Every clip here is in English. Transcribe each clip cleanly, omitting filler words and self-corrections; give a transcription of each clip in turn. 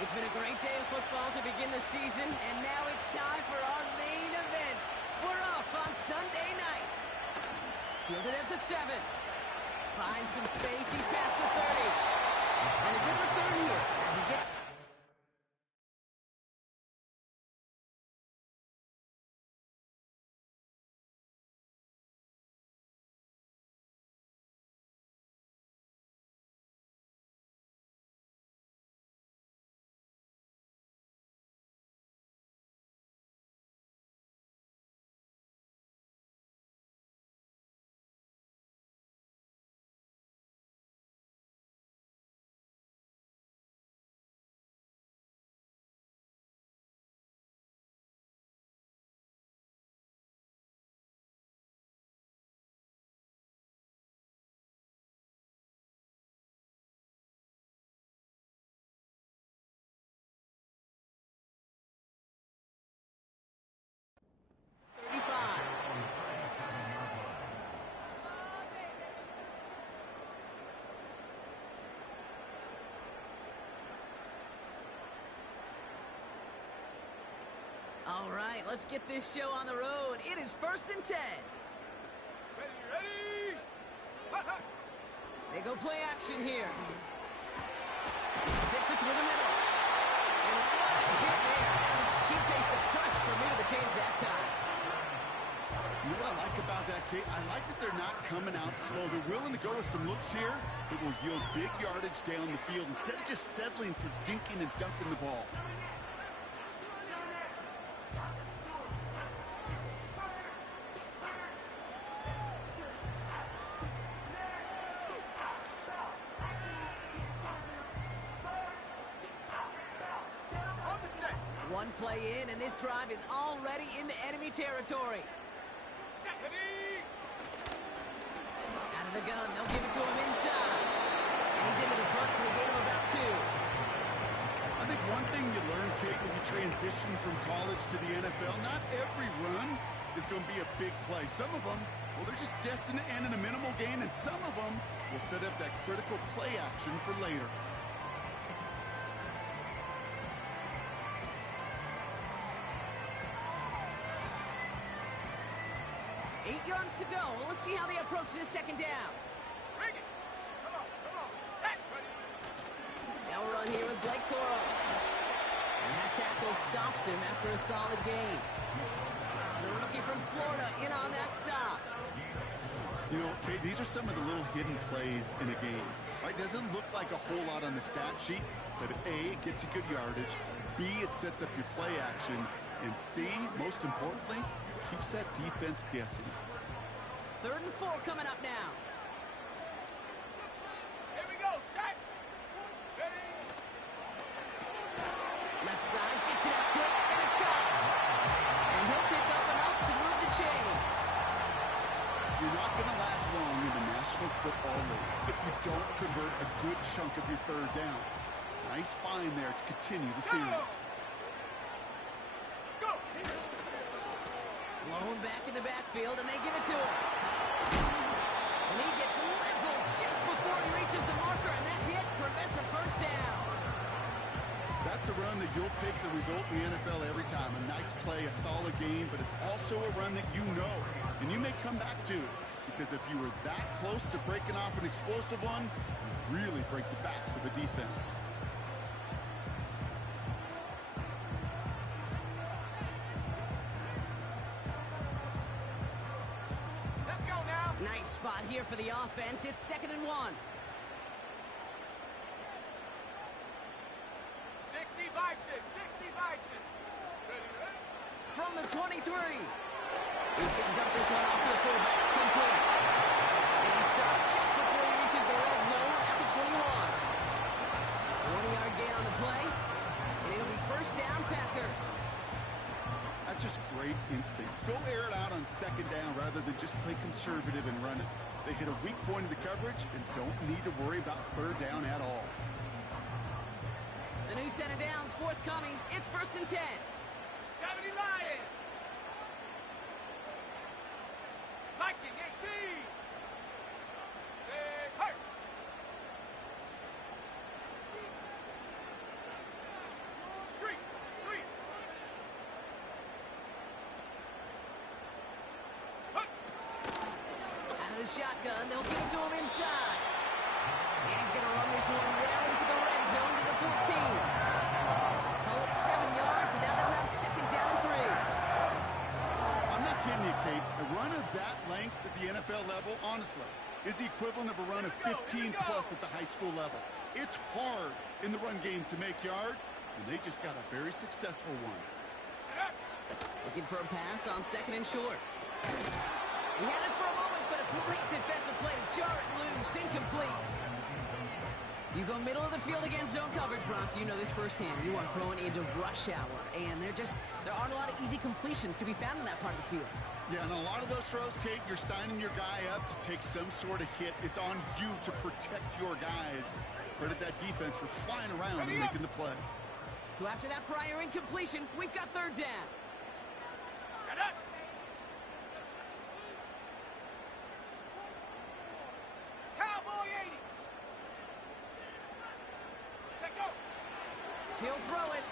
It's been a great day of football to begin the season, and now it's time for our main event. We're off on Sunday night. Fielded at the 7. Finds some space, he's past the 30. And a good return here as he gets... All right, let's get this show on the road. It is 1st and 10. Ready? They go play action here. Fits it through the middle. And what a hit there. She faced the crush for me to the chains that time. You know what I like about that, Kate? I like that they're not coming out slow. They're willing to go with some looks here that will yield big yardage down the field instead of just settling for dinking and dunking the ball. One play in, and this drive is already into enemy territory. Out of the gun, they'll give it to him inside. And he's into the front for a gain of about 2. I think one thing you learn, Kate, when you transition from college to the NFL, not every run is going to be a big play. Some of them, well, they're just destined to end in a minimal gain, and some of them will set up that critical play action for later. 8 yards to go. Let's see how they approach this second down. Bring it. Come on. Set, buddy. Now we're on here with Blake Coral. And that tackle stops him after a solid gain. The rookie from Florida in on that stop. You know, Kate, these are some of the little hidden plays in a game. Right? Doesn't look like a whole lot on the stat sheet, but A, it gets you good yardage. B, it sets up your play action. And C, most importantly, keeps that defense guessing. 3rd and 4 coming up now. Here we go, set. Ready. Left side, gets it out quick, and it's caught. And he'll pick up enough to move the chains. You're not going to last long in the National Football League if you don't convert a good chunk of your 3rd downs. Nice find there to continue the series. Blown back in the backfield, and they give it to him. And he gets leveled just before he reaches the marker, and that hit prevents a 1st down. That's a run that you'll take the result in the NFL every time. A nice play, a solid game, but it's also a run that you know, and you may come back to, because if you were that close to breaking off an explosive one, you really break the backs of the defense. Nice spot here for the offense. It's 2nd and 1. 60 Bison. From the 23. He's going to dump this one off to the fullback. Complete. And he stopped just before he reaches the red zone at the 21. 20-yard gain on the play. And it'll be 1st down, Packers. That's just great instincts. Go air it out on 2nd down rather than just play conservative and run it. They hit a weak point of the coverage and don't need to worry about 3rd down at all. The new set of downs forthcoming. It's 1st and 10. 70 Lions. Viking 18. Say, hey. shotgun. They'll give it to him inside. And he's going to run this one well into the red zone to the 14. Call it 7 yards, and now they'll have second down and 3. I'm not kidding you, Kate. A run of that length at the NFL level, honestly, is the equivalent of a run of 15-plus at the high school level. It's hard in the run game to make yards, and they just got a very successful one. Looking for a pass on second and short. He had it for a moment, but a great defensive play to jar it loose. Incomplete. You go middle of the field against zone coverage, Brock. You know this firsthand. You are throwing into rush hour, and there aren't a lot of easy completions to be found in that part of the field. Yeah, and a lot of those throws, Kate, you're signing your guy up to take some sort of hit. It's on you to protect your guys. Credit that defense for flying around and making the play. So after that prior incompletion, we've got third down. He'll throw it.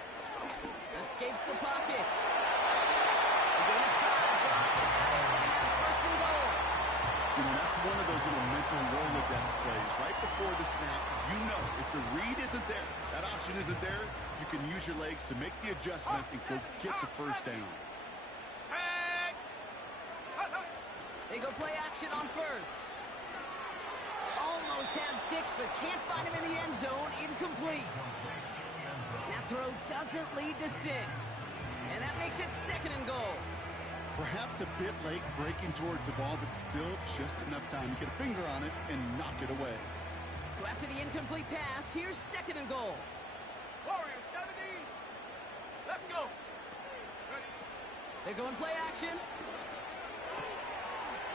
Escapes the pocket. Gain of 5, Brock, and now they're going to have first and goal. You know, that's one of those little mental Rolodex plays. Right before the snap, you know if the read isn't there, that option isn't there, you can use your legs to make the adjustment and go get the first down. They go play action on first. Almost had 6, but can't find him in the end zone. Incomplete. That throw doesn't lead to 6. And that makes it second and goal. Perhaps a bit late breaking towards the ball, but still just enough time to get a finger on it and knock it away. So after the incomplete pass, here's second and goal. Warriors 70. Let's go. Ready. They're going play action.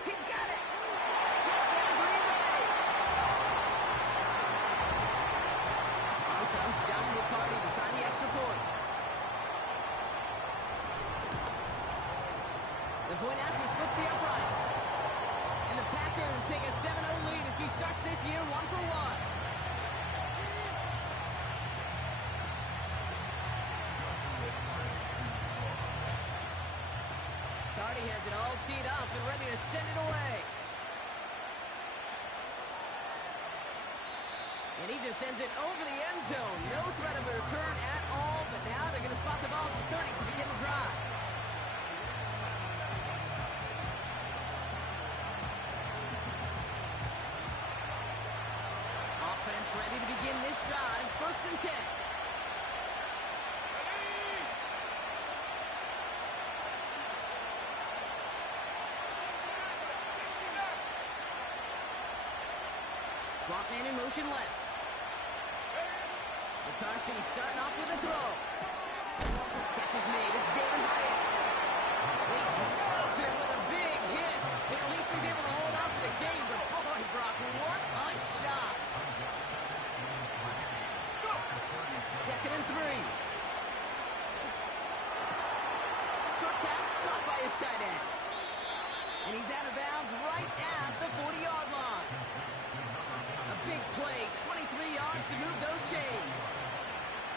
He's got it. Touchdown, Green Bay. On comes Joshua Carty to find the extra point. The point after splits the uprights. And the Packers take a 7-0 lead as he starts this year 1-for-1. Carty has it all teed up and ready to send it away. And he just sends it over the end zone. No threat of a return at all, but now they're going to spot the ball at the 30 to begin the drive. Offense ready to begin this drive. First and 10. Slot man in motion left. McCarthy starting off with a throw. Catch is made. It's David Hyatt. They drove it with a big hit. At least he's able to hold on for the game, but boy, Brock, what a shot. Second and 3. Short pass caught by his tight end. And he's out of bounds right at the 40-yard line. A big play, 23 yards to move those chains.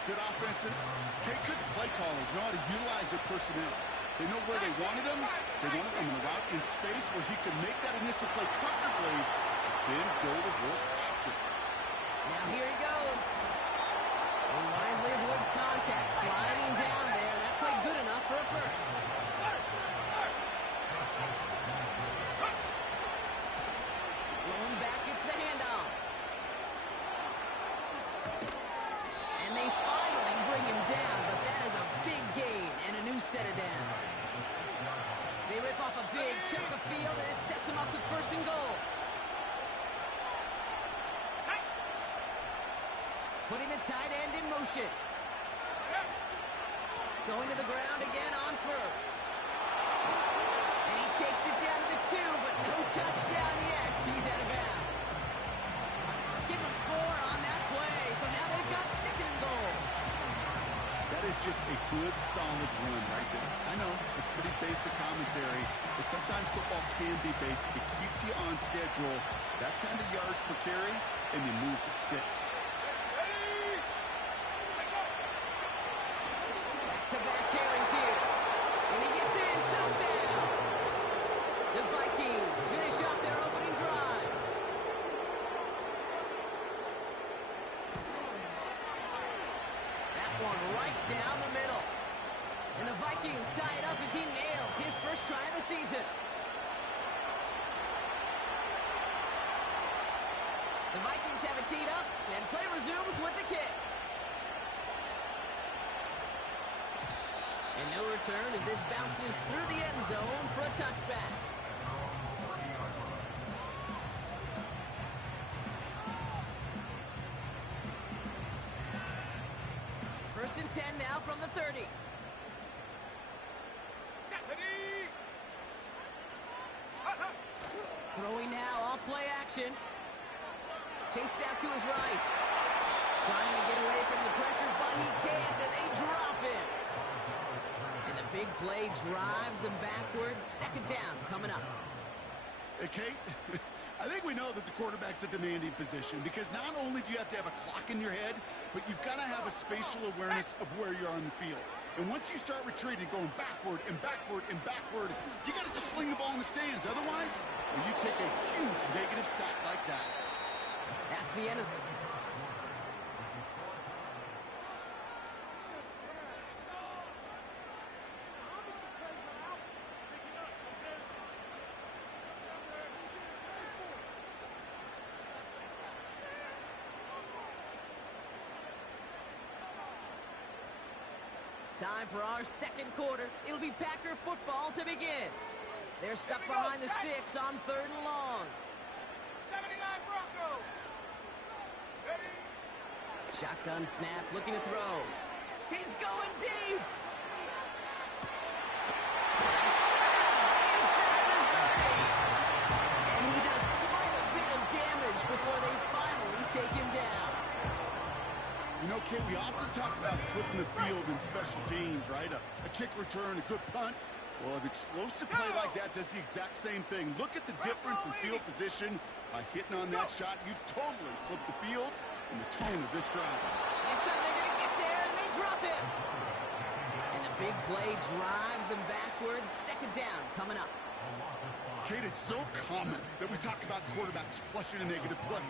Good offenses. Good play callers know how to utilize their personnel. They know where they wanted them. They wanted them in the route in space where he could make that initial play comfortably, then go to work after. Now here he goes. He wisely avoids contact, sliding down there. That played good enough for a first. Rolling back, it's the handoff. And they finally bring him down, but that is a big gain and a new set of downs. They rip off a big chunk of field, and it sets him up with first and goal. Putting the tight end in motion. Going to the ground again on first. And he takes it down to the 2, but no touchdown yet. He's out of bounds. Give him 4 on that play, so now they've got second and goal. That is just a good, solid run right there. I know, it's pretty basic commentary, but sometimes football can be basic. It keeps you on schedule, that kind of yards per carry, and you move the sticks. Back-to-back carries here. And he gets in, touchdown. The Vikings finish off their opening drive. right down the middle. And the Vikings tie it up as he nails his first try of the season. The Vikings have it teed up, and play resumes with the kick. And no return as this bounces through the end zone for a touchback. First and 10 now from the 30. Throwing now off play action. Chased out to his right. Trying to get away from the pressure, but he can't, and they drop him. And the big play drives them backwards. Second down coming up. Hey, Kate, I think we know that the quarterback's a demanding position because not only do you have to have a clock in your head, but you've got to have a spatial awareness of where you are on the field. And once you start retreating, going backward and backward and backward, you got to just fling the ball in the stands. Otherwise, you take a huge negative sack like that. That's the end of it. Time for our second quarter. It'll be Packer football to begin. They're stuck behind the sticks on 3rd and long. 79 Broncos. Ready? Shotgun snap, looking to throw. He's going deep. That's grabbed inside the 30. And he does quite a bit of damage before they finally take him down. You know, Kate, we often talk about flipping the field in special teams, right? A kick return, a good punt. Well, an explosive play like that does the exact same thing. Look at the difference in field position. By hitting on that shot, you've totally flipped the field and the tone of this drive. This time they're going to get there, and they drop him. And the big play drives them backwards. Second down coming up. Kate, it's so common that we talk about quarterbacks flushing a negative play,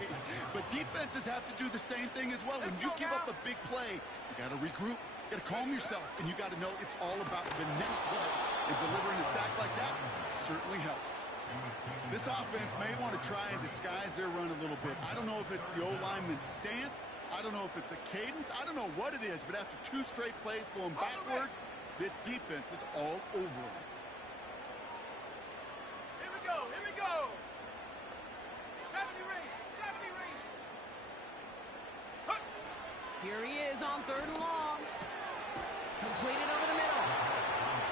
but defenses have to do the same thing as well. When you give up a big play, you got to regroup, you got to calm yourself, and you got to know it's all about the next play. And delivering a sack like that certainly helps. This offense may want to try and disguise their run a little bit. I don't know if it's the O-lineman's stance. I don't know if it's a cadence. I don't know what it is, but after 2 straight plays going backwards, this defense is all over them. Here we go. 70 range. Here he is on 3rd and long. Completed over the middle.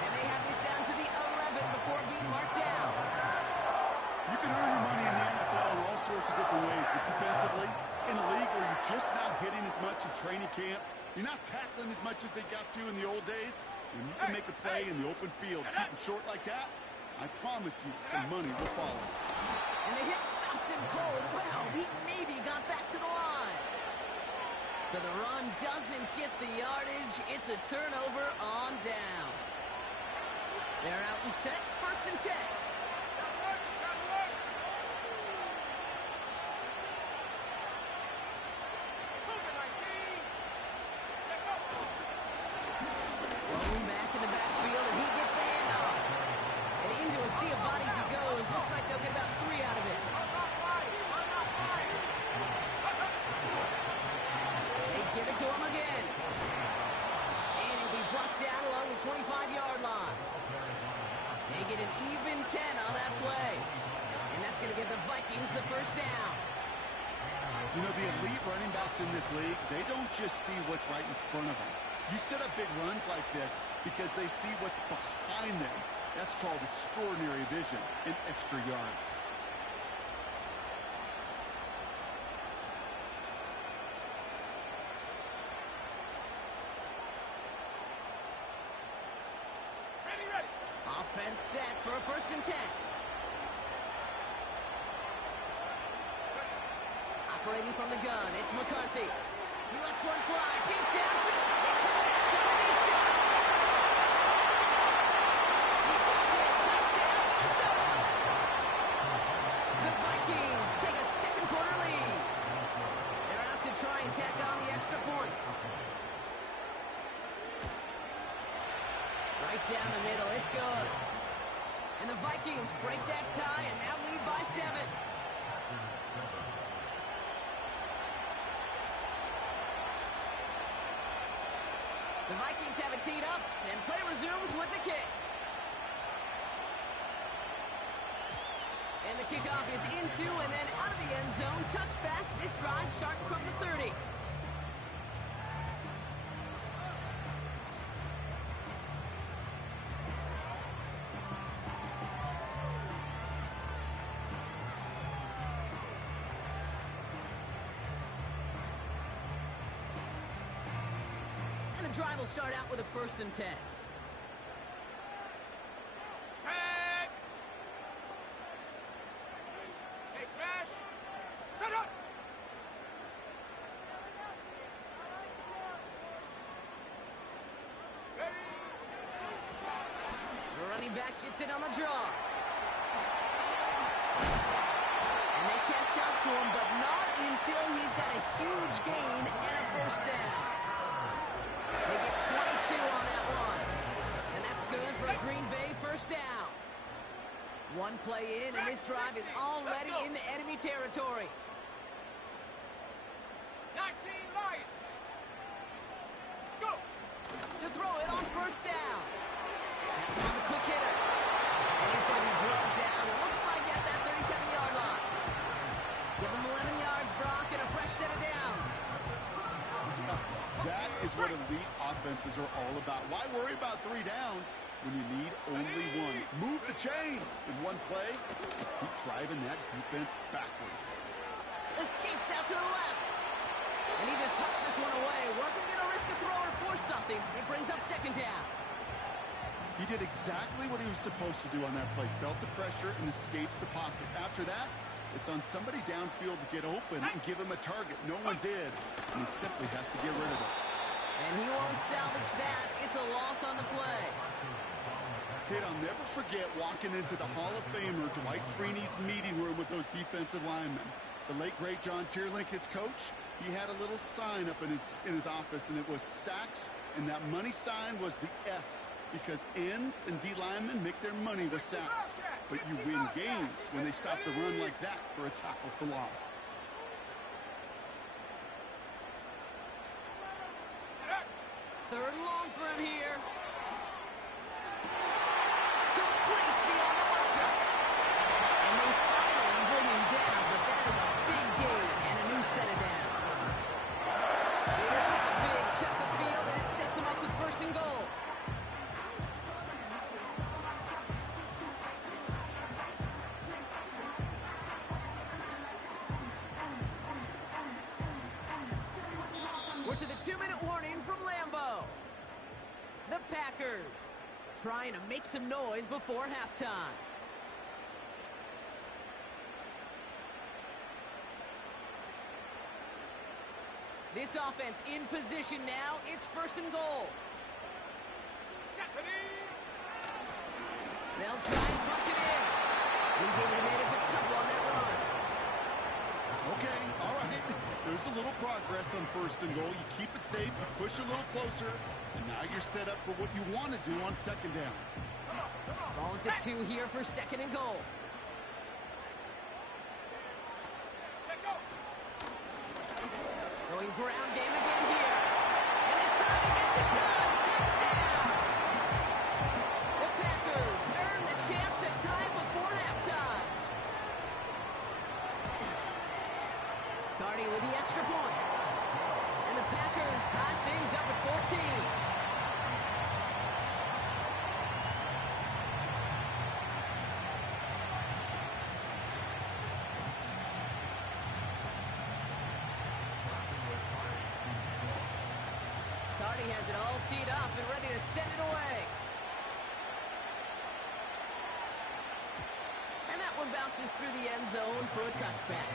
And they have this down to the 11 before being marked down. You can earn your money in the NFL in all sorts of different ways, but defensively, in a league where you're just not hitting as much in training camp, you're not tackling as much as they got to in the old days, when you can make a play in the open field, keep them short like that, I promise you some money will follow. And the hit stops him cold. Wow, he maybe got back to the line. So the run doesn't get the yardage. It's a turnover on down. They're out and set. 1st and 10. Rolling back in the backfield, and he gets the handoff. And into a sea of bodies he goes. Looks like they'll get about 3 out of it. They give it to him again. And he'll be brought down along the 25-yard line. They get an even 10 on that play. And that's going to give the Vikings the first down. You know, the elite running backs in this league, they don't just see what's right in front of them. You set up big runs like this because they see what's behind them. That's called extraordinary vision and extra yards. Ready. Offense set for a 1st and 10. Operating from the gun, it's McCarthy. He lets one fly, deep down. They come back to the deep shot. He does it. Touchdown, Minnesota. The Vikings take a second quarter lead. They're out to try and tack on the extra points. Right down the middle. It's good. And the Vikings break that tie and now lead by 7. The Vikings have it teed up, and play resumes with the kick. And the kickoff is into and then out of the end zone. Touchback. This drive starting from the 30. And the drive will start out with a 1st and 10. Set. Hey, smash. Set up. Ready. The running back gets it on the draw. And they catch up to him, but not until he's got a huge gain and a 1st down. They get 22 on that one. And that's good for a Green Bay 1st down. One play in, and this drive is already into enemy territory. 19 Lions. Go. To throw it on 1st down. That's on the quick hitter. And he's going to be drugged down. It looks like at that 37-yard line. Give him 11 yards, Brock, and a fresh set of downs. That is what elite offenses are all about. Why worry about 3 downs when you need only 1? Move the chains in one play and keep driving that defense backwards. Escapes out to the left. And he just hucks this one away. Wasn't going to risk a throw or force something. It brings up 2nd down. He did exactly what he was supposed to do on that play. Felt the pressure and escapes the pocket. After that, it's on somebody downfield to get open and give him a target. No one did, and he simply has to get rid of it. And he won't salvage that. It's a loss on the play. Kid, I'll never forget walking into the Hall of Famer Dwight Freeney's meeting room with those defensive linemen. The late, great John Tierlink, his coach, he had a little sign up in his office, and it was sacks, and that money sign was the S, because ends and D linemen make their money with sacks. But you win games when they stop the run like that for a tackle for loss. Third and long for him here. Complete beyond the marker. And they finally bring him down, but that is a big gain and a new set of downs. They rip up a big chunk of field, and it sets him up with 1st and goal. We're to the 2-minute warning from Lambeau. The Packers trying to make some noise before halftime. This offense in position now. It's 1st and goal. They'll try and punch it in. He's able to manage a couple on that run. Okay, all right. There's a little progress on 1st and goal. You keep it safe, you push a little closer, and now you're set up for what you want to do on 2nd down. Ball at the 2 here for 2nd and goal. Going ground game again here. And this time he gets it done. Touchdown! The Packers earn the chance to tie before halftime. Cardi with the extra point. And the Packers tie things up at 14. Cardi has it all teed up and ready to send it away. And that one bounces through the end zone for a touchback.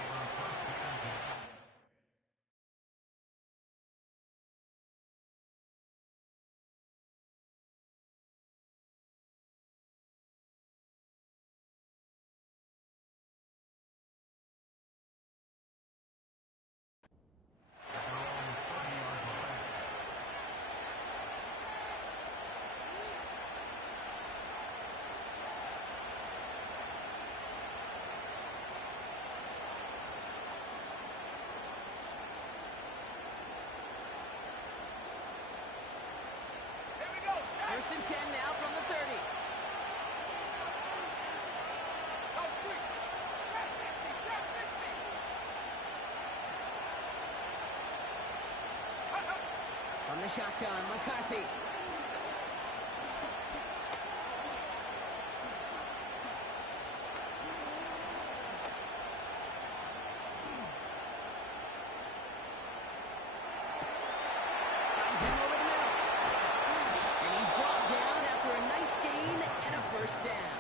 10 now from the 30. Go sweep. Trap 60. Trap 60. From the shotgun, McCarthy. Finds him over the middle. And he's brought down after a nice gain and a first down.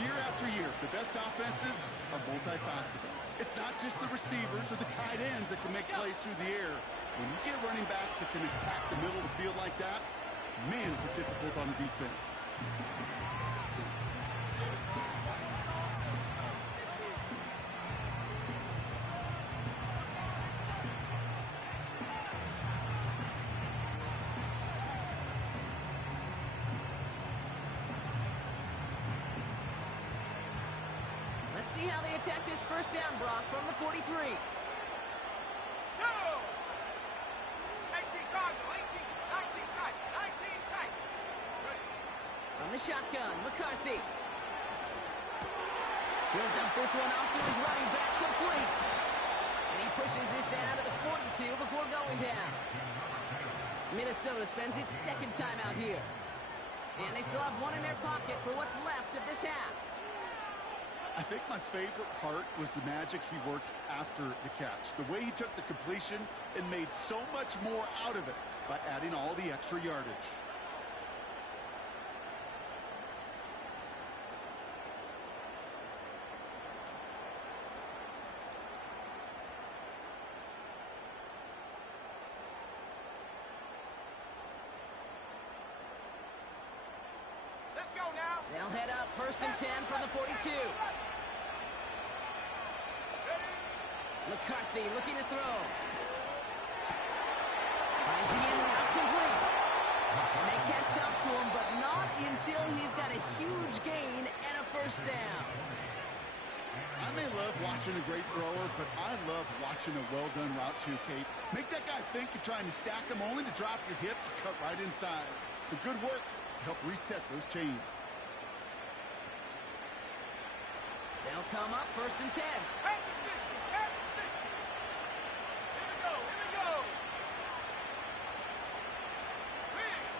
Year after year, the best offenses are multifaceted. It's not just the receivers or the tight ends that can make plays through the air. When you get running backs that can attack the middle of the field like that, man, is it difficult on the defense. Let's see how they attack this first down, Brock, from the 43. Go! 18 Cardinal. 18. 19 tight. 19 tight. Ready. From the shotgun, McCarthy. He'll dump this one off to his running back, complete. And he pushes this down to the 42 before going down. Minnesota spends its second time out here. And they still have one in their pocket for what's left of this half. I think my favorite part was the magic he worked after the catch. The way he took the completion and made so much more out of it by adding all the extra yardage. Let's go now. They'll head up first and 10 from the 42. McCarthy looking to throw. Finds the end route complete. And they catch up to him, but not until he's got a huge gain and a first down. I may love watching a great thrower, but I love watching a well-done route too, Kate. Make that guy think you're trying to stack him only to drop your hips and cut right inside. Some good work to help reset those chains. They'll come up first and 10. Back to 60. Back to 60. Here we go. Here we go.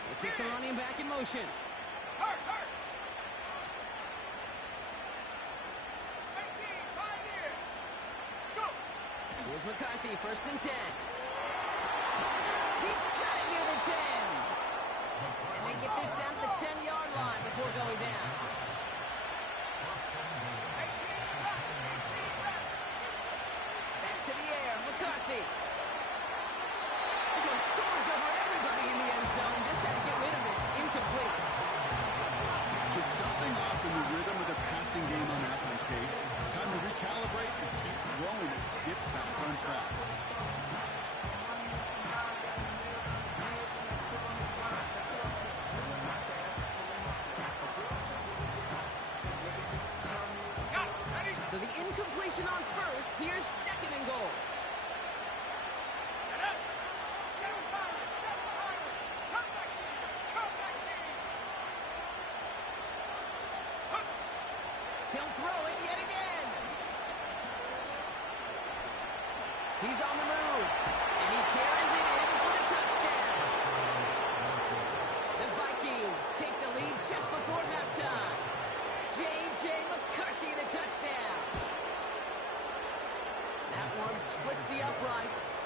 They kick the running back in motion. Hurt, hurt. 18, Pioneer. Go. Here's McCarthy, first and 10. He's got it near the 10. And they get this down to the 10-yard line before going down. 18 back. 18 back. Back to the air, McCarthy. This one soars over everybody in the end zone. Just had to get rid of it. It's incomplete. Just something off in the rhythm of the passing game on that one, Kate. Time to recalibrate and keep throwing it to get back on track. Got it. Ready. So the incompletion on first. Here's second and goal. Get up. 7 behind it. 7 behind it. Come back team. Come back team. Hup. He'll throw it yet again. He's on the move. And he carries it in for the touchdown. The Vikings take the lead just before halftime. J.J. McCarthy, the touchdown. That one splits the uprights.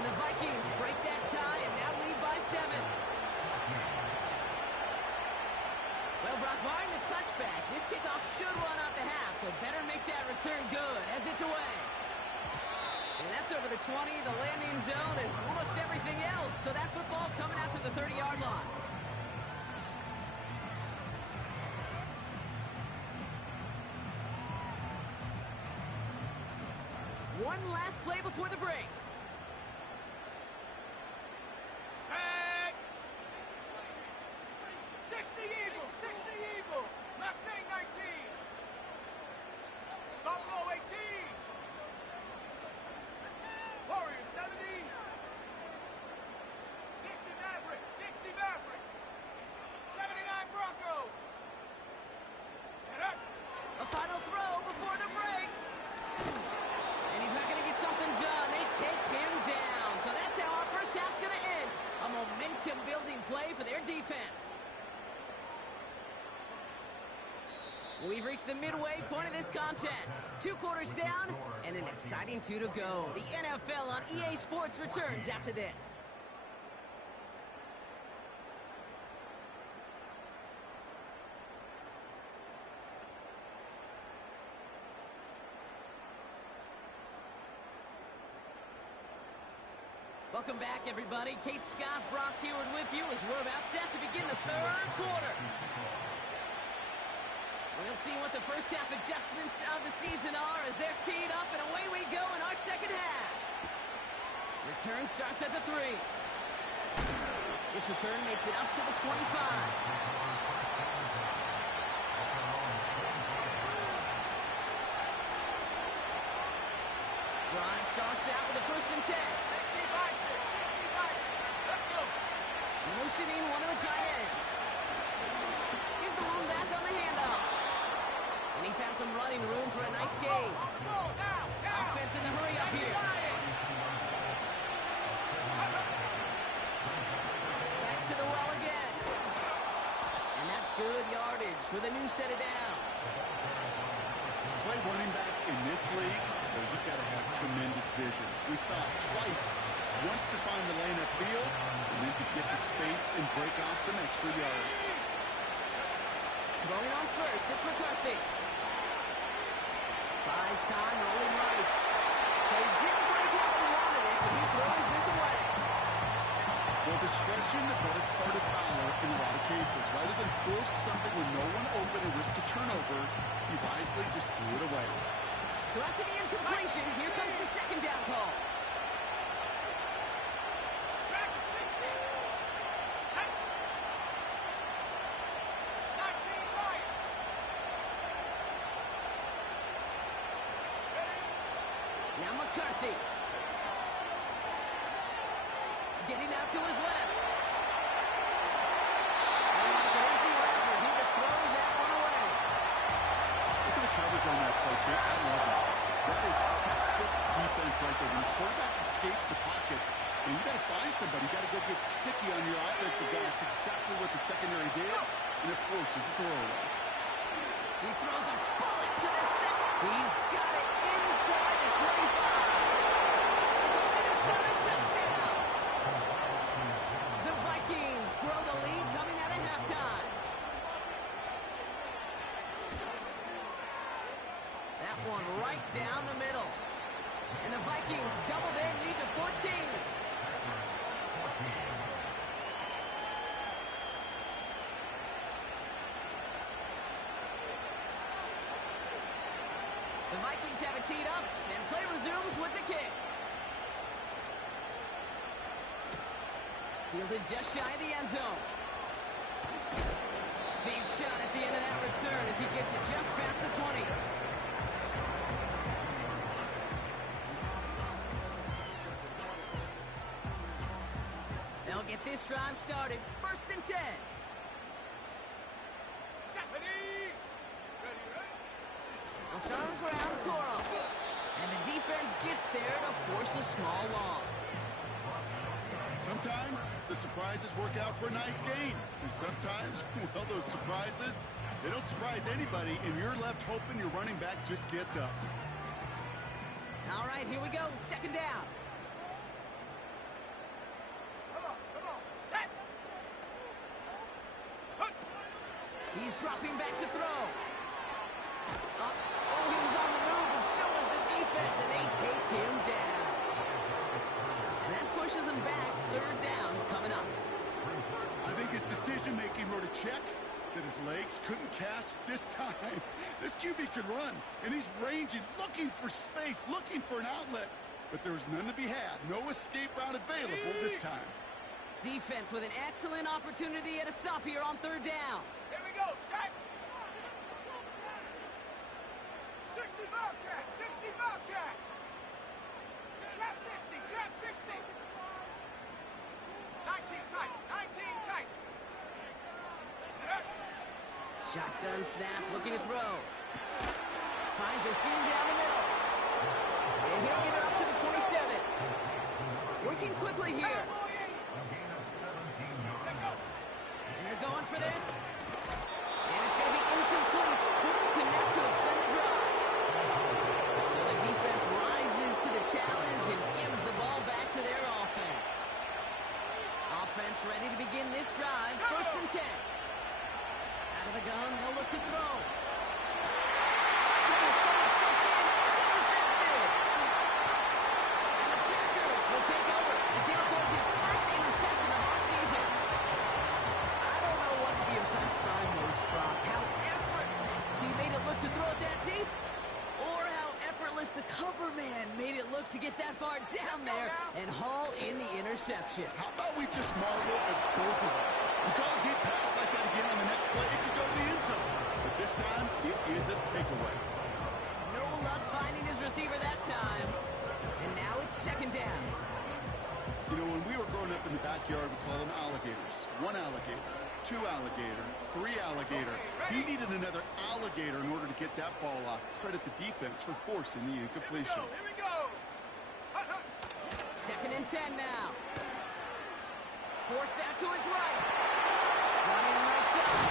And the Vikings break that tie and now lead by 7. Well, Brock Martin, a touchback. This kickoff should run out the half, so better make that return good as it's away. And that's over the 20, the landing zone, and almost everything else. So that football coming out to the 30-yard line. One last play before the break. Set. 60 Eagle. 60 Eagle. Mustang 19. Buffalo 18. Warrior 70. 60 Maverick. 60 Maverick. We've reached the midway point of this contest. 2 quarters down and an exciting 2 to go. The NFL on EA Sports returns after this. Welcome back, everybody. Kate Scott, Brock Heward with you as we're about set to begin the 3rd quarter. We'll see what the first half adjustments of the season are as they're teed up, and away we go in our second half. Return starts at the 3. This return makes it up to the 25. Drive starts out with a 1st and 10. Let's go. Motioning one of the tight ends. Here's the lone back on the handoff. And he found some running room for a nice gain. Offense in the hurry up here. Back to the well again. And that's good yardage with a new set of downs. To play running back in this league, well, you've got to have tremendous vision. We saw it twice. Once to find the lane upfield, and then to get to space and break off some extra yards. Going on first, it's McCarthy. Buys time, rolling right. They didn't break how they wanted it, and he throws this away. Well, discretion, the better part of power in a lot of cases. Rather than force something with no one open and risk a turnover, he wisely just threw it away. So after the incompletion, here comes the 2nd down call. Now McCarthy. Getting out to his left. And like an empty wrapper, he just throws that one away. Look at the coverage on that play, Kate. I love it. That is textbook defense right there. When the quarterback escapes the pocket, and you got to find somebody. You got to go get sticky on your offensive guy. It's exactly what the secondary did, and it forces the throwaway. He throws a bullet to the set. He's got it inside the 25. It's a Minnesota touchdown. The Vikings grow the lead coming out of halftime. That one right down the middle. And the Vikings double their lead to 14. The Vikings have it teed up, and play resumes with the kick. Fielded just shy of the end zone. Big shot at the end of that return as he gets it just past the 20. They'll get this drive started. 1st and 10. They'll start on the ground, Coral. And the defense gets there to force a small loss. Sometimes the surprises work out for a nice game. And sometimes, well, those surprises, they don't surprise anybody, and you're left hoping your running back just gets up. All right, here we go. 2nd down. Come on, set. He's dropping back to throw. Oh, he was on the move, and so was the defense, and they take him down. And that pushes him back. 3rd down coming up. I think his decision-making wrote a check that his legs couldn't catch this time. This QB can run, and he's ranging, looking for space, looking for an outlet. But there was none to be had. No escape route available this time. Defense with an excellent opportunity at a stop here on 3rd down. Here we go, set. 60 Bobcat, 60 Bobcat. Trap 60, trap 60. 19 tight, 19 tight. Shotgun snap, looking to throw. Finds a seam down the middle. And he'll get it up to the 27. Working quickly here. They're going for this. And it's going to be incomplete. Couldn't Superman made it look to get that far down there and haul in the interception. How about we just marvel at both of them? You call a deep pass like that again on the next play, it could go to the end zone. But this time, it is a takeaway. No luck finding his receiver that time. And now it's second down. You know, when we were growing up in the backyard, we called them alligators. One alligator, two alligator, three alligator. He needed another alligator in order to get that ball off. Credit the defense for forcing the incompletion. Here we go. Hut, hut. Second and 10 now. Forced out to his right. Running right side.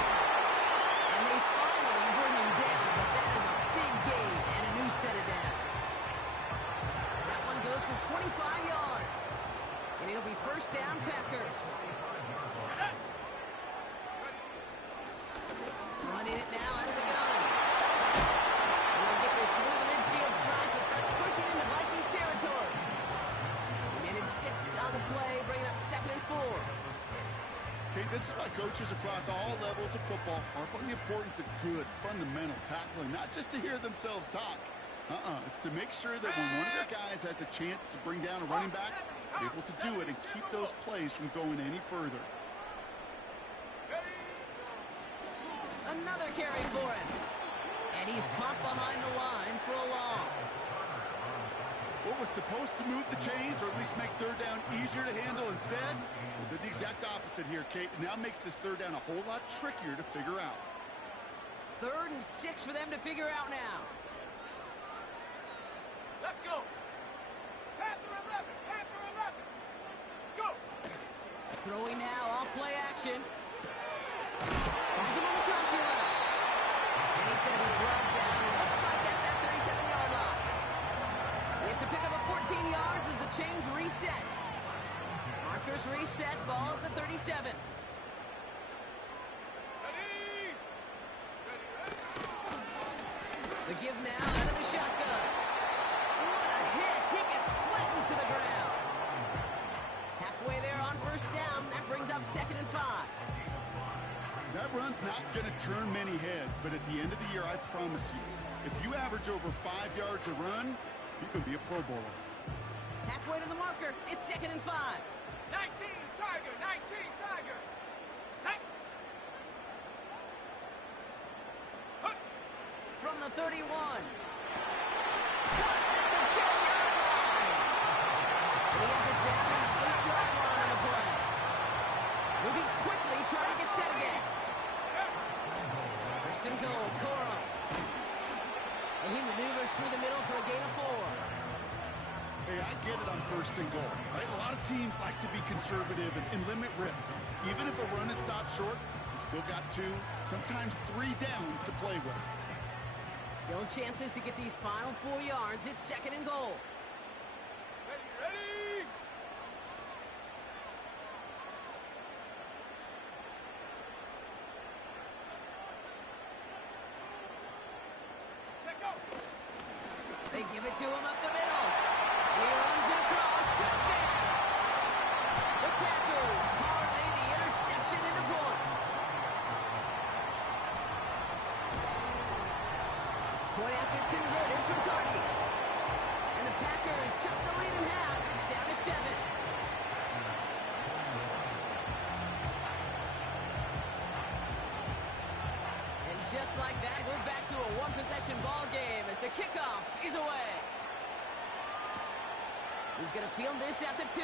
And they finally bring him down, but that is a big gain and a new set of downs. That one goes for 25 yards. And it'll be first down, Packers. Running it now out of the gun. And they'll get this through the midfield stripe and starts pushing into Vikings territory. Minute 6 on the play, bringing up second and 4. Okay, this is why coaches across all levels of football harp on the importance of good, fundamental tackling, not just to hear themselves talk. It's to make sure that when one of their guys has a chance to bring down a running back, they're able to do it and keep those plays from going any further. Another carry for him. And he's caught behind the line for a loss. What was supposed to move the chains, or at least make third down easier to handle instead, we did the exact opposite here, Kate. It now makes this third down a whole lot trickier to figure out. 3rd and 6 for them to figure out now. Let's go. Panther 11. Panther 11. Go. Throwing now, off play action. Finds him on the crossing route. And he's going to be brought down. It looks like at that 37-yard line. It's a pickup of 14 yards as the chains reset. Markers reset, ball at the 37. Ready. The give now out of the shotgun. What a hit. He gets flattened to the ground. Halfway there on first down. That brings up second and 5. That run's not going to turn many heads, but at the end of the year, I promise you, if you average over 5 yards a run, you can be a Pro Bowler. Halfway to the marker. It's second and 5. 19 Tiger. 19 Tiger. Set. Hut. From the 31. Cut at the 10-yard line. And he has it down at the 8-yard line on the play. Moving quickly, trying to get set again. First and goal, Corum. And he maneuvers through the middle for a gain of 4. Hey, I get it on first and goal, right? A lot of teams like to be conservative and limit risk. Even if a run is stopped short, you still got 2, sometimes 3 downs to play with. Still chances to get these final 4 yards. It's second and goal. Ready. Check go. They give it to him up the middle. He runs it across. Touchdown. The Packers parlay the interception into points. Point after converted from Cardi. And the Packers chop the lead in half. It's down to 7. And just like that, we're back to a one-possession ball game as the kickoff is away. He's going to field this at the 2.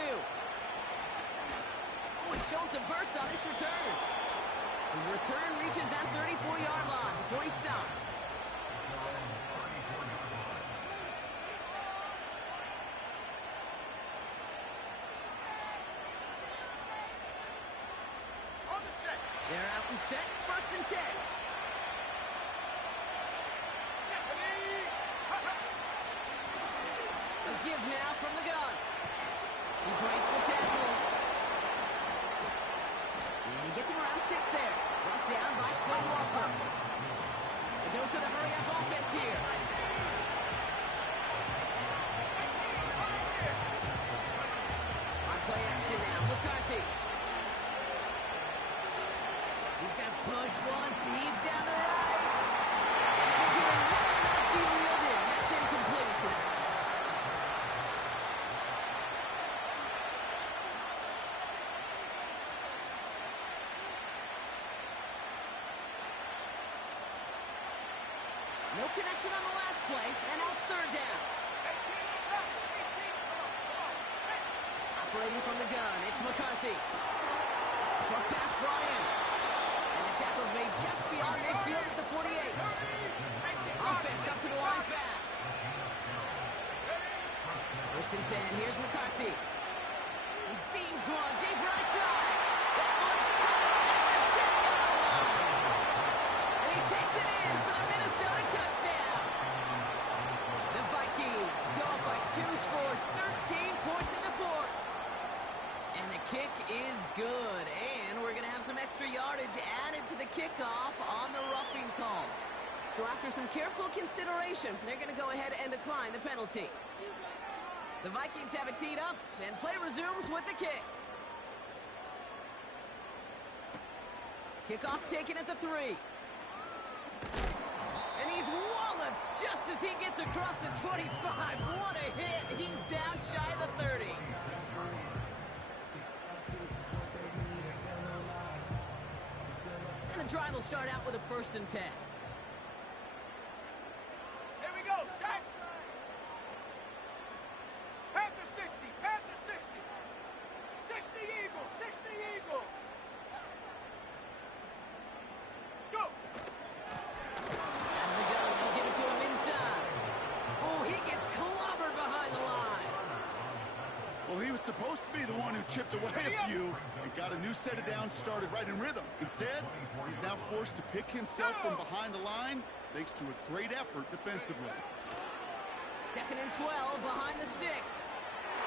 Oh, he's showing some burst on this return. His return reaches that 34-yard line before he stopped. On the set. They're out and set. First and 10. Ready. Hut, hut. A give now from the gun. He breaks the tackle. And he gets him around 6 there. Brought down by Quinn Walker. A dose of the hurry-up offense here. On play action now. McCarthy. He's got push one deep down the right. And the beginning will not be wielded. That's incomplete. connection on the last play, and now it's third down. 18, come on, set. Operating from the gun, it's McCarthy. Short pass brought in. And the tackle's made just beyond midfield at the 48. Offense up to the line fast. First and 10, here's McCarthy. He beams one, deep right side. That one's caught at the 10-yard line. And he takes it in for the Minnesota touchdown. The Vikings go up by 2 scores, 13 points in the fourth. And the kick is good. And we're going to have some extra yardage added to the kickoff on the roughing call. So after some careful consideration, they're going to go ahead and decline the penalty. The Vikings have it teed up, and play resumes with the kick. Kickoff taken at the 3. And he's walloped just as he gets across the 25. What a hit. He's down shy of the 30. And the drive will start out with a first and 10. Here we go, set. Panther 60, Panther 60. 60 Eagles, 60 Eagles. Go. Out of the gun, they'll give it to him inside. Oh, he gets clobbered behind the line. Well, he was supposed to be the one who chipped away a few and got a new set of downs started right in rhythm. Instead, he's now forced to pick himself from behind the line thanks to a great effort defensively. Second and 12 behind the sticks.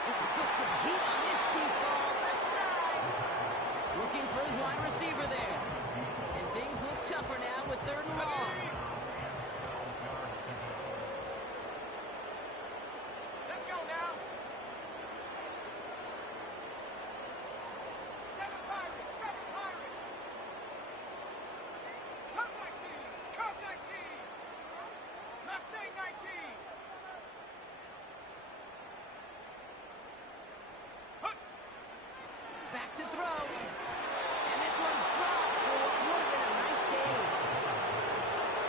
Oh, he puts some heat on this deep ball left side. Looking for his wide receiver there. And things look tougher now with third and long. Let's go now. 7 Pirates, 7 Pirates. Cup 19, Cup 19. Mustang 19. Back to throw. And this one's dropped for what would have been a nice game.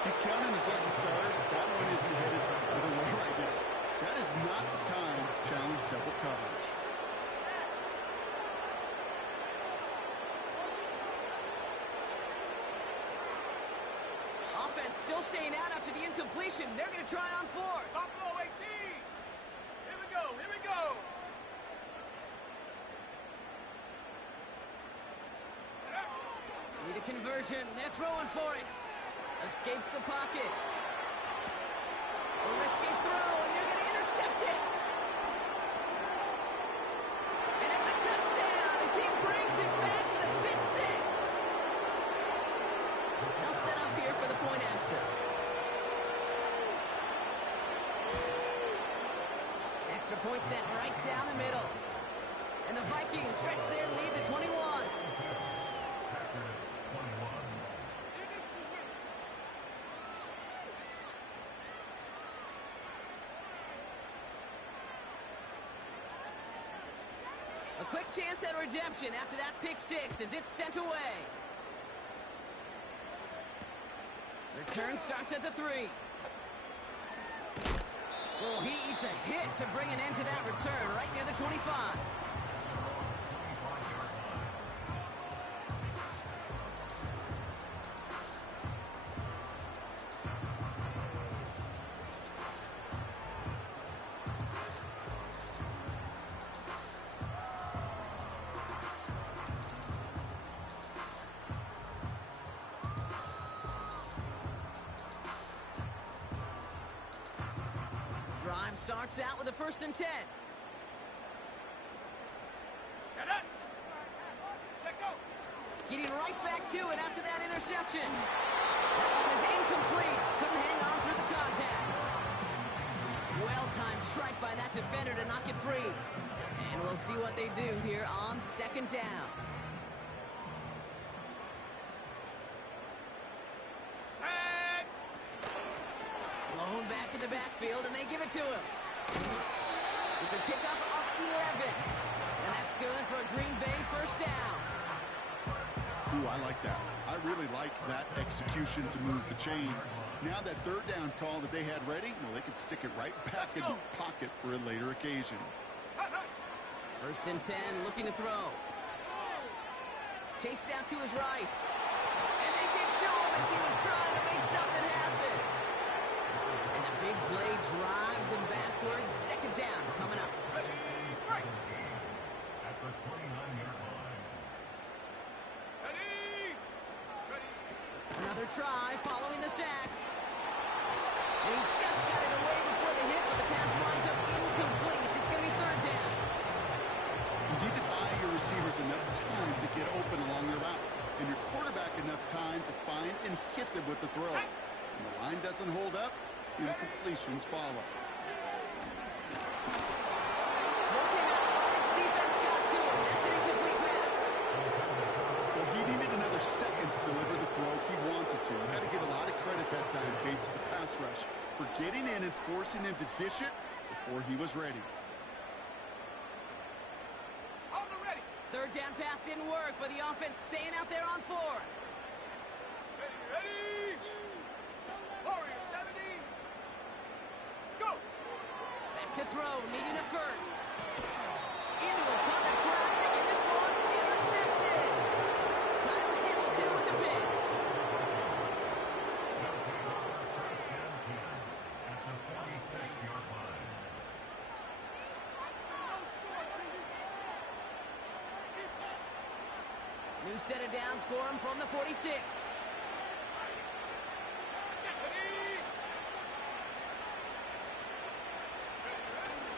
He's counting his lucky stars. That one isn't headed the other way right now. That is not the time to challenge double coverage. Offense still staying out after the incompletion. They're going to try on 4th. Buffalo 18. Here we go, here we go. Need a conversion. They're throwing for it. Escapes the pocket. A risky throw, and they're going to intercept it. And it's a touchdown as he brings it back for the pick 6. They'll set up here for the point after. Extra point set right down the middle. And the Vikings stretch their lead to 21. A quick chance at redemption after that pick 6 as it's sent away. Return starts at the 3. Oh, he eats a hit to bring an end to that return right near the 25. Drive starts out with a first and 10. Set up. Check go. Getting right back to it after that interception. That one is incomplete. Couldn't hang on through the contact. Well-timed strike by that defender to knock it free. And we'll see what they do here on second down. Set. Blown back in the backfield, and they give it to him. It's a pickup of 11. And that's good for a Green Bay first down. Ooh, I like that. I really like that execution to move the chains. Now that third down call that they had ready, well, they could stick it right back in the pocket for a later occasion. First and 10, looking to throw. Chased out to his right. And they get to him as he was trying to make something happen. And the big play drives them backwards. Second down coming up. Another try following the sack. And he just got it away before the hit, but the pass winds up incomplete. It's going to be third down. You need to buy your receivers enough time to get open along their route, and your quarterback enough time to find and hit them with the throw. When the line doesn't hold up, incompletions follow. Throw came out as the defense got to him. That's an incomplete pass. Well, he needed another second to deliver the throw he wanted to. You got to give a lot of credit that time, Kate, to the pass rush for getting in and forcing him to dish it before he was ready. Third down pass didn't work, but the offense staying out there on fourth. Ready? Warrior 70. Go! Back to throw, needing a first. Into a ton of traffic, and this one's intercepted. Kyle Hamilton with the pick. New set of downs for him from the 46.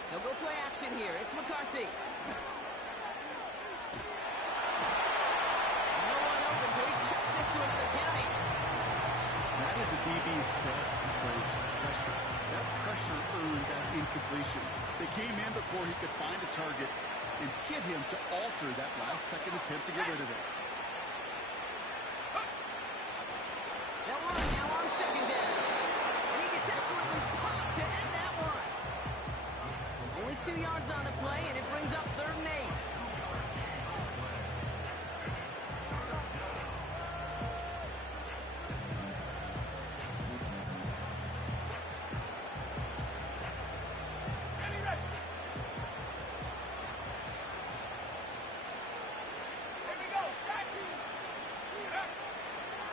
They'll go play action here. It's McCarthy. No one open, so he chucks this to another county. That is a DB's best friend, pressure. That pressure earned that incompletion. They came in before he could find a target and hit him to alter that last-second attempt to get rid of it. They'll run now on second down. And he gets absolutely popped to end that one. Only 2 yards on the play, and it brings up third and 8.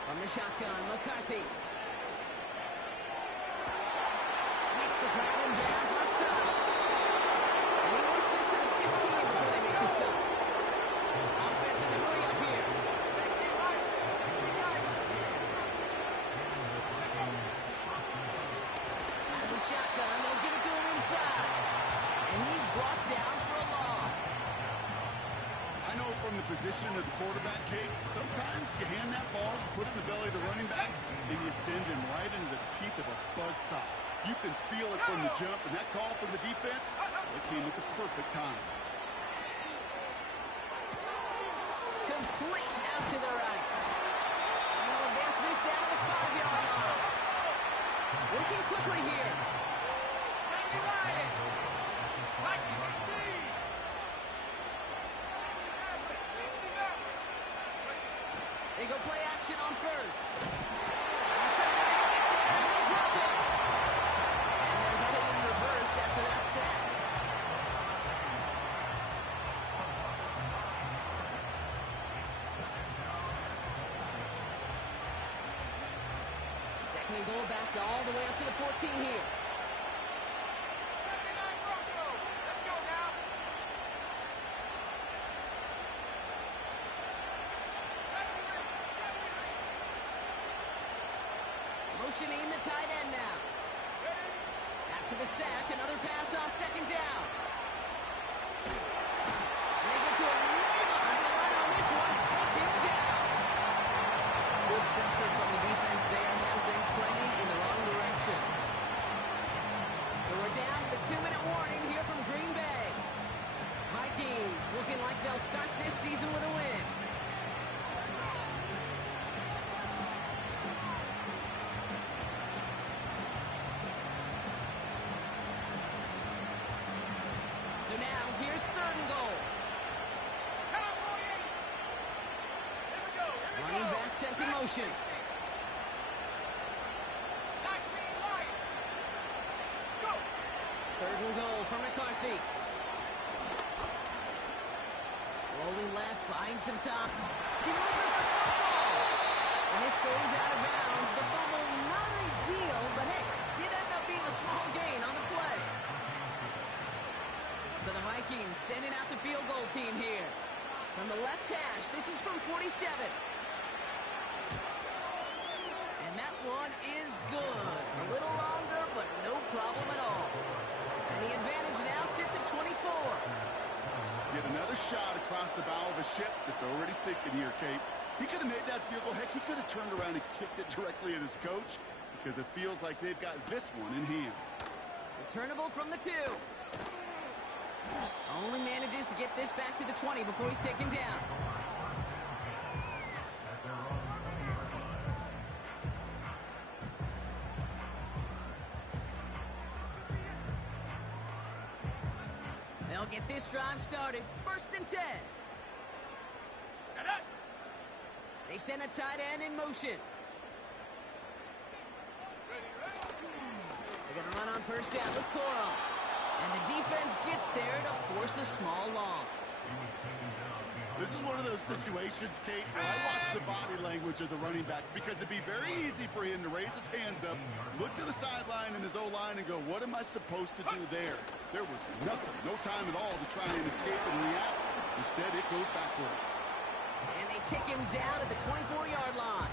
From the shotgun, McCarthy. Makes the grab and bounds left side. And he works this to the 15 before they make the stop. Offense in the hurry up here. Out of the shotgun, they'll give it to him inside. And he's brought down for a loss. I know from the position of the quarterback, Kate, sometimes you hand that ball, you put it in the belly of the running back, and you send him right into the teeth of a buzzsaw. You can feel it from the jump, and that call from the defense, it came at the perfect time. Complete out to the right. And they'll advance this down to the 5-yard line. Working quickly here. They go play action on first. Last time they get there, and they drop it. And they're headed in reverse after that sack. Second and goal back to all the way up to the 14 here. Motioning the tight end now. After the sack, another pass on second down. And they get to a way behind the line on this one and take him down. Good pressure from the defense there has them trending in the wrong direction. So we're down to the 2-minute warning here from Green Bay. Vikings looking like they'll start this season with a win. sets in motion. 19 Lions. Go. Third and goal for McCarthy. Rolling left, behind some time. He loses the football. And this goes out of bounds. The fumble, not ideal, but hey, did end up being a small gain on the play. So the Vikings sending out the field goal team here. From the left hash, this is from 47. And that one is good. A little longer, but no problem at all. And the advantage now sits at 24. Get another shot across the bow of a ship that's already sinking here, Kate. He could have made that field goal. Heck, he could have turned around and kicked it directly at his coach because it feels like they've got this one in hand. Returnable from the 2. Only manages to get this back to the 20 before he's taken down. They'll get this drive started. 1st and 10. Set up. They send a tight end in motion. They're going to run on 1st down with Corum. And the defense gets there to force a small loss. This is one of those situations, Kate, where I watch the body language of the running back because it'd be very easy for him to raise his hands up, look to the sideline and his O-line and go, what am I supposed to do there? There was nothing, no time at all to try and escape and react. Instead, it goes backwards. And they take him down at the 24-yard line.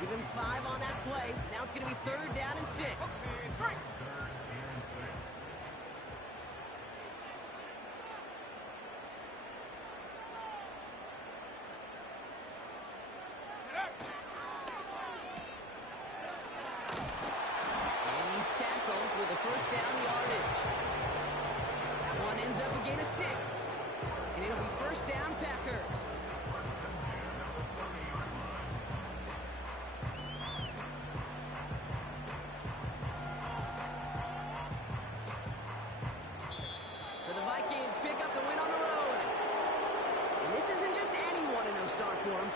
Give him 5 on that play. Now it's going to be 3rd down and 6. Tackled with a 1st down yardage. That one ends up a gain of 6. And it'll be 1st down Packers. So the Vikings pick up the win on the road. And this isn't just any 1-0 start for them.